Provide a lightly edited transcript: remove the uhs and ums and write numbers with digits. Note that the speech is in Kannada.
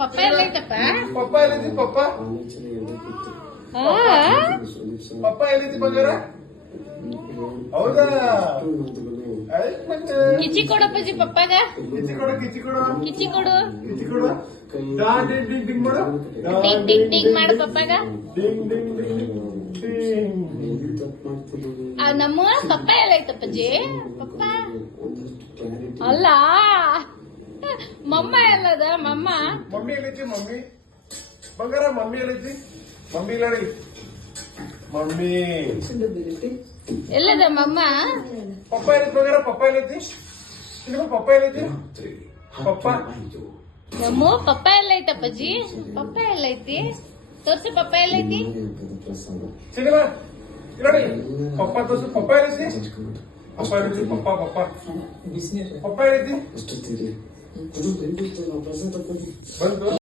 ಪಪ್ಪ ಎಲ್ಲೈತಪ್ಪ? ಪಪ್ಪ ಎಲ್ಲಿದ್ದಿ ಪಪ್ಪ? ಪಪ್ಪ ಎಲ್ಲಿದ್ದಿ ಬಂಗಾರ? ಹೌದಾ? ಕಿಚಿ ಕೊಡಪ್ಪಾಜಿ ಪಪ್ಪಾಗ. ಕಿಚ್ಚಿ ಕೊಡು ಕಿಚ್ಚಿ ಕೊಡು ಕಿಚಿ ಕೊಡು. ಕಿಚ್ಚಿ ಕೊಡು. ಡಿಂಗ್ ಡಿಂಗ್ ಡಿಂಗ್ ಮಾಡು. ಟಿಂಗ್ ಟಿಂಗ್ ಟಿಂಗ್ ಮಾಡು ಪಪ್ಪಾಗ. ಡಿಂಗ್ ಡಿಂಗ್ ಡಿಂಗ್ ಡಿಂಗ್. ನಮ್ಮ ಪಪ್ಪ ಎಲ್ಲೈತಪ್ಪಾಜಿ? ಪಪ್ಪ ಅಲ್ಲ, ಮಮ್ಮ ಎಲ್ಲದ? ಮಮ್ಮ ಮಮ್ಮಿ ಎಲ್ಲಿದ್ದಿ? ಮಮ್ಮಿ ಬಂಗಾರ ಮಮ್ಮಿ ಎಲ್ಲಿದ್ದಿ? ಮಮ್ಮಿ ಇಲ್ಲ ರೀ. ಮಮ್ಮಿ ಎಲ್ಲದ ಮಮ್ಮ? ಪಪ್ಪ ಎಲ್ಲಿದ್ ಬಂಗಾರ? ಪಪ್ಪ ಎಲ್ಲಿದ್ದಿ? ಸಿನಿಮಾ ಪಪ್ಪ ಎಲ್ಲಿದ್ದಿ? ಪಪ್ಪ ನಮ್ಮ ಪಪ್ಪ ಎಲ್ಲೈತಪ್ಪಾಜಿ? ಪಪ್ಪ ಎಲ್ಲೈತಿ? ತೋರ್ಸು ಪಪ್ಪ ಎಲ್ಲೈತಿ? ಸಿನಿಮಾ ನೋಡಿ ಪಪ್ಪ ತೋರ್ಸು. ಪಪ್ಪ ಎಲ್ಲಿದ್ದಿ? ಪಪ್ಪ ಎಲ್ಲಿದ್ದಿ? ಪಪ್ಪ ಪಪ್ಪ ಪಪ್ಪ ಎಲ್ಲಿದ್ದಿ? ಬಂತು